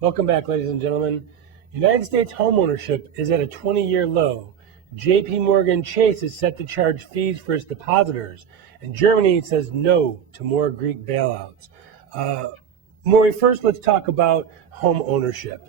Welcome back, ladies and gentlemen. United States homeownership is at a 20-year low. JP Morgan Chase is set to charge fees for its depositors, and Germany says no to more Greek bailouts. Maury, first let's talk about home ownership.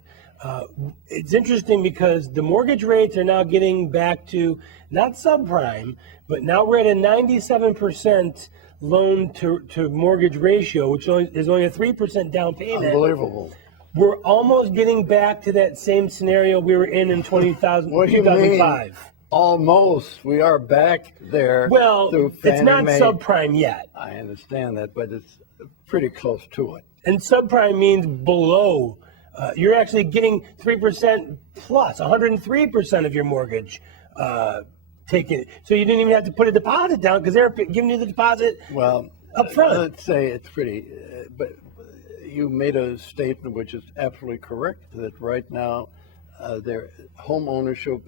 It's interesting because the mortgage rates are now getting back to not subprime, but now we're at a 97% loan to mortgage ratio, which is only a 3% down payment. Unbelievable. We're almost getting back to that same scenario we were in 2005. What do you mean? Almost. We are back there. Well, it's not Mae. subprime yet. I understand that, but it's pretty close to it. And subprime means below. You're actually getting 3% plus, 103% of your mortgage taken. So you didn't even have to put a deposit down because they're giving you the deposit up front. Let's say it's pretty, but you made a statement which is absolutely correct, that right now their home ownership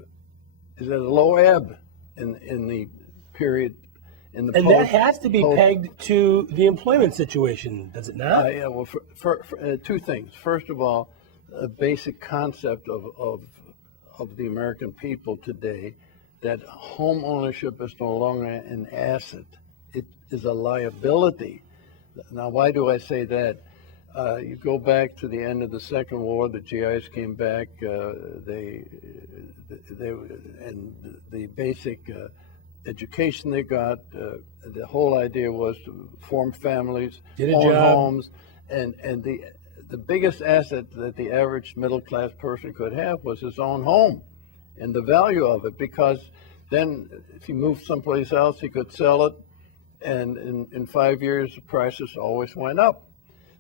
is at a low ebb in the period. And that has to be pegged to the employment situation, does it not? Yeah, well, for two things. First of all, a basic concept of the American people today, that home ownership is no longer an asset. It is a liability. Now, why do I say that? You go back to the end of the Second War, the GIs came back, and the basic education they got, the whole idea was to form families, own homes, and the biggest asset that the average middle-class person could have was his own home and the value of it, because then if he moved someplace else, he could sell it, and in 5 years, the prices always went up.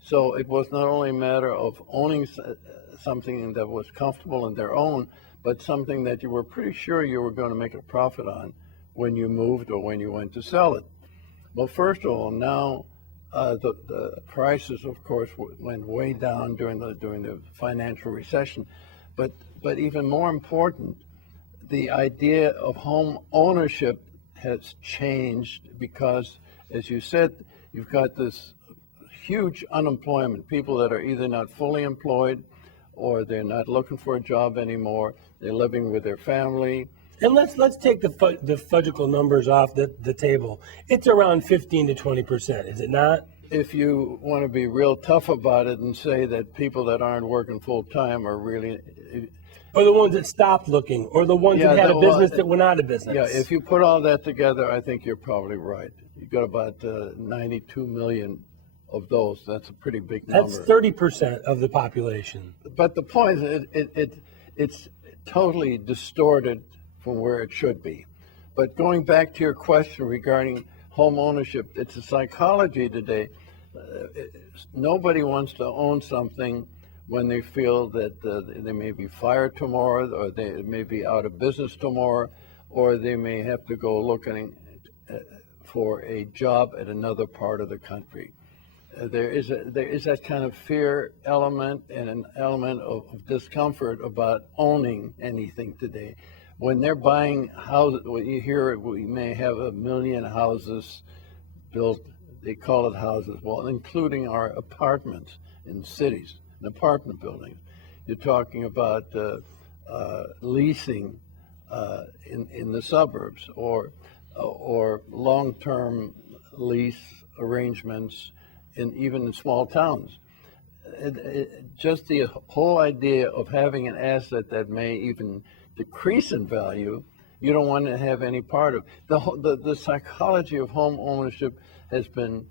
So it was not only a matter of owning something that was comfortable in their own, but something that you were pretty sure you were going to make a profit on when you moved or when you went to sell it. Well, first of all, now the prices, of course, went way down during the financial recession, but even more important, the idea of home ownership has changed because, as you said, you've got this huge unemployment, people that are either not fully employed or they're not looking for a job anymore, they're living with their family. And let's take the fudgical numbers off the table. It's around 15 to 20%, is it not? If you want to be real tough about it and say that people that aren't working full time are really, or the ones that stopped looking, or the ones that had a business that went out of business. Yeah, if you put all that together, I think you're probably right. You've got about 92 million of those. That's a pretty big number. That's 30% of the population. But the point is, it's totally distorted from where it should be. But going back to your question regarding home ownership, it's a psychology today. Nobody wants to own something when they feel that they may be fired tomorrow, or they may be out of business tomorrow, or they may have to go looking for a job at another part of the country. There is that kind of fear element and an element of discomfort about owning anything today. When they're buying houses, well, you hear we may have 1 million houses built. They call it houses, well, including our apartments in cities and apartment buildings. You're talking about leasing in the suburbs, or long-term lease arrangements even in small towns. Just the whole idea of having an asset that may even decrease in value, you don't want to have any part of. The psychology of home ownership has been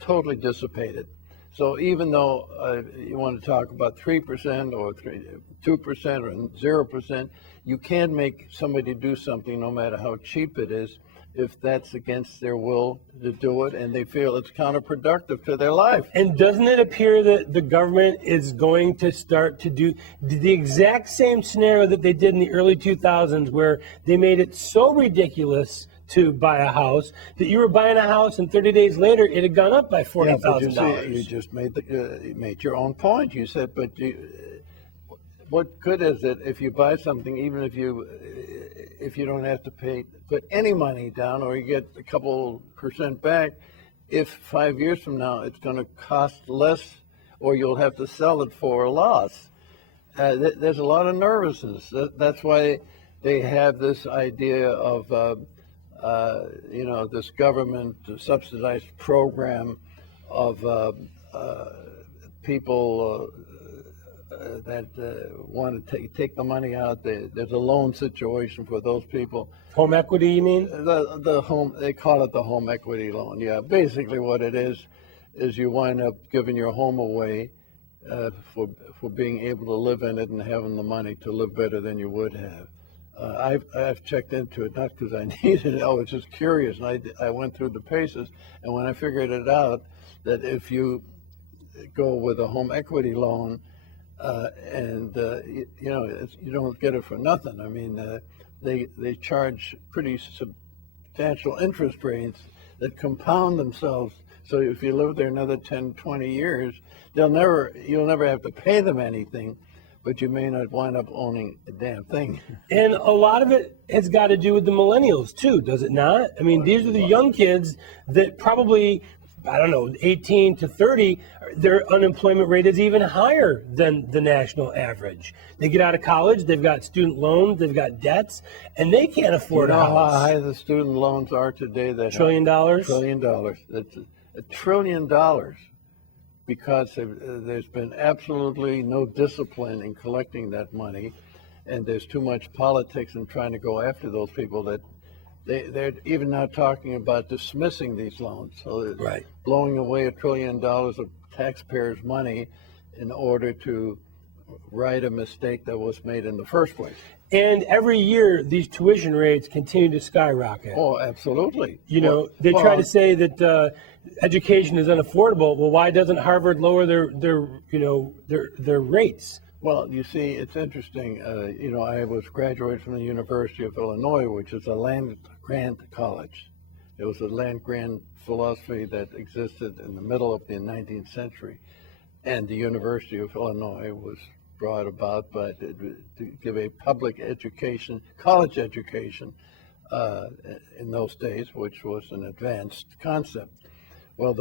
totally dissipated. So even though you want to talk about 3% or 2% or 0%, you can make somebody do something no matter how cheap it is, if that's against their will to do it and they feel it's counterproductive to their life. And doesn't it appear that the government is going to start to do the exact same scenario that they did in the early 2000s, where they made it so ridiculous to buy a house that you were buying a house and 30 days later it had gone up by $40,000. You just made your own point. You said, but what good is it if you buy something, even if you don't have to put any money down, or you get a couple % back, if 5 years from now it's going to cost less, or you'll have to sell it for a loss. There's a lot of nervousness. That's why they have this idea of, this government subsidized program of people that want to take the money out. There's a loan situation for those people. Home equity, you mean? The home, they call it the home equity loan. Yeah, basically what it is you wind up giving your home away for being able to live in it and having the money to live better than you would have. I've checked into it, not because I needed it. I was just curious, and I went through the paces, and when I figured it out, that if you go with a home equity loan, you don't get it for nothing. I mean, they charge pretty substantial interest rates that compound themselves. So if you live there another 10, 20 years, you'll never have to pay them anything, but you may not wind up owning a damn thing. And a lot of it has got to do with the millennials too, does it not? I mean, these are the young kids that probably, 18 to 30, their unemployment rate is even higher than the national average. They get out of college, they've got student loans, they've got debts, and they can't afford a house. How high the student loans are today? $1 trillion? $1 trillion. That's $1 trillion, because there's been absolutely no discipline in collecting that money, and there's too much politics in trying to go after those people that they're even now talking about dismissing these loans. So right. Blowing away $1 trillion of taxpayers' money in order to right a mistake that was made in the first place. And every year, these tuition rates continue to skyrocket. Oh, absolutely. They try to say that education is unaffordable. Well, why doesn't Harvard lower their rates? Well, you see, it's interesting. I was graduated from the University of Illinois, which is a land-grant college. It was a land-grant philosophy that existed in the middle of the 19th century. And the University of Illinois was brought about to give a public education, college education in those days, which was an advanced concept. Well,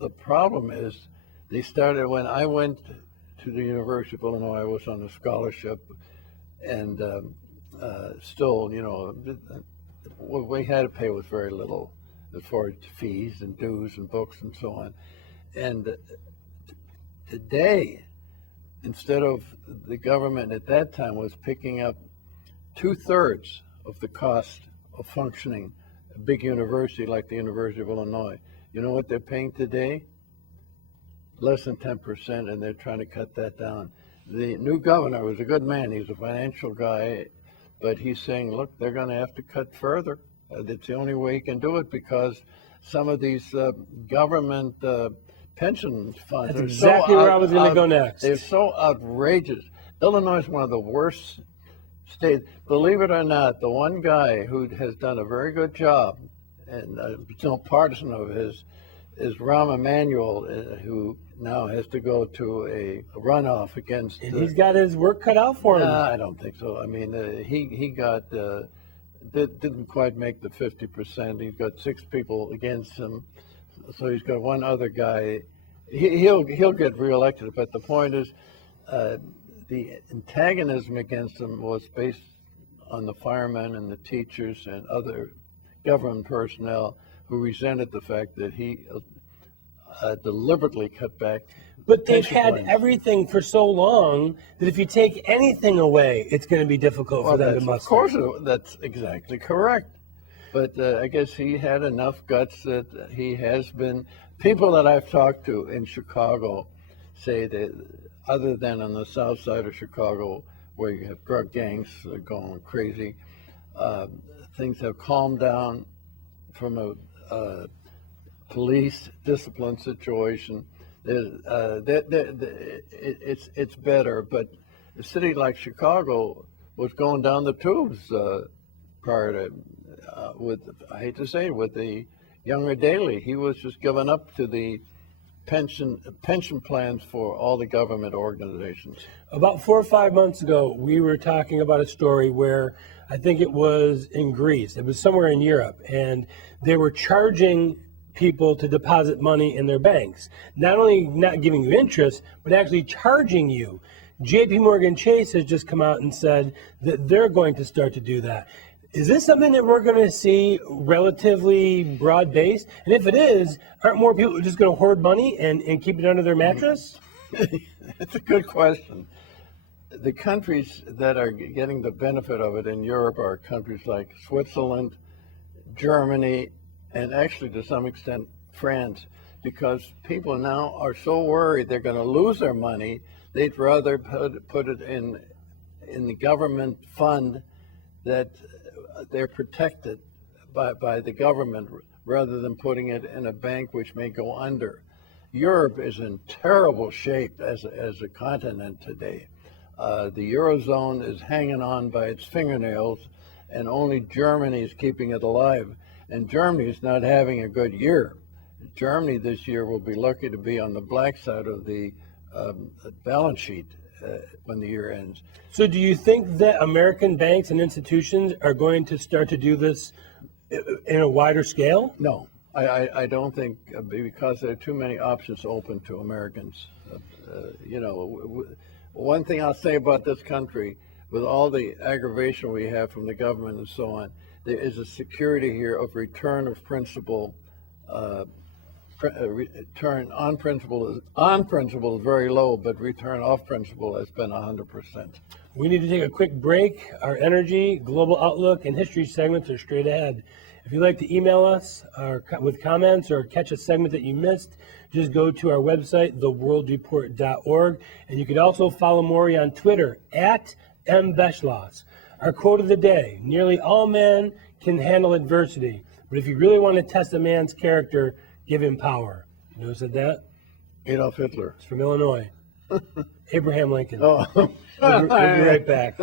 the problem is they started when I went to the University of Illinois. I was on a scholarship, and still, what we had to pay was very little as far as fees and dues and books and so on. And today, instead of the government at that time was picking up 2/3 of the cost of functioning a big university like the University of Illinois, you know what they're paying today? Less than 10%, and they're trying to cut that down. The new governor was a good man. He's a financial guy, but he's saying, look, they're going to have to cut further. That's the only way he can do it, because some of these government pension funds That's exactly where I was going to go next. They're so outrageous. Illinois is one of the worst states. Believe it or not, the one guy who has done a very good job, and it's no partisan of his, is Rahm Emanuel, who now has to go to a runoff against. And he's got his work cut out for him. I don't think so. I mean, he got didn't quite make the 50%. He's got 6 people against him, so he's got one other guy. He'll get reelected. But the point is, the antagonism against him was based on the firemen and the teachers and other government personnel who resented the fact that he deliberately cut back. But they've had everything for so long that if you take anything away, it's going to be difficult for them to muster. Of course, that's exactly correct. But I guess he had enough guts that he has been. People that I've talked to in Chicago say that other than on the south side of Chicago, where you have drug gangs going crazy, things have calmed down from a police discipline situation. It's better, but a city like Chicago was going down the tubes prior to, I hate to say it, with the younger Daley. He was just giving up to the pension plans for all the government organizations. About 4 or 5 months ago, we were talking about a story where I think it was in Greece. It was somewhere in Europe, and they were charging people to deposit money in their banks. Not only not giving you interest, but actually charging you. JP Morgan Chase has just come out and said that they're going to start to do that. Is this something that we're going to see relatively broad-based? And if it is, aren't more people just going to hoard money and keep it under their mattress? It's a good question. The countries that are getting the benefit of it in Europe are countries like Switzerland, Germany, and actually to some extent France, because people now are so worried they're going to lose their money, they'd rather put it in the government fund that they're protected by the government rather than putting it in a bank which may go under. Europe is in terrible shape as a continent today. The Eurozone is hanging on by its fingernails, and only Germany is keeping it alive. And Germany is not having a good year. Germany this year will be lucky to be on the black side of the balance sheet when the year ends. So do you think that American banks and institutions are going to start to do this in a wider scale? No, I don't think, because there are too many options open to Americans. One thing I'll say about this country, with all the aggravation we have from the government and so on, there is a security here of return of principal. Return on principal is very low, but return off principal has been 100%. We need to take a quick break. Our energy, global outlook, and history segments are straight ahead. If you'd like to email us with comments or catch a segment that you missed, just go to our website, theworldreport.org, and you can also follow Maury on Twitter @Beschloss. Our quote of the day: nearly all men can handle adversity, but if you really want to test a man's character, give him power. You know who said that? Adolf Hitler. It's from Illinois. Abraham Lincoln. Oh. We'll be right back.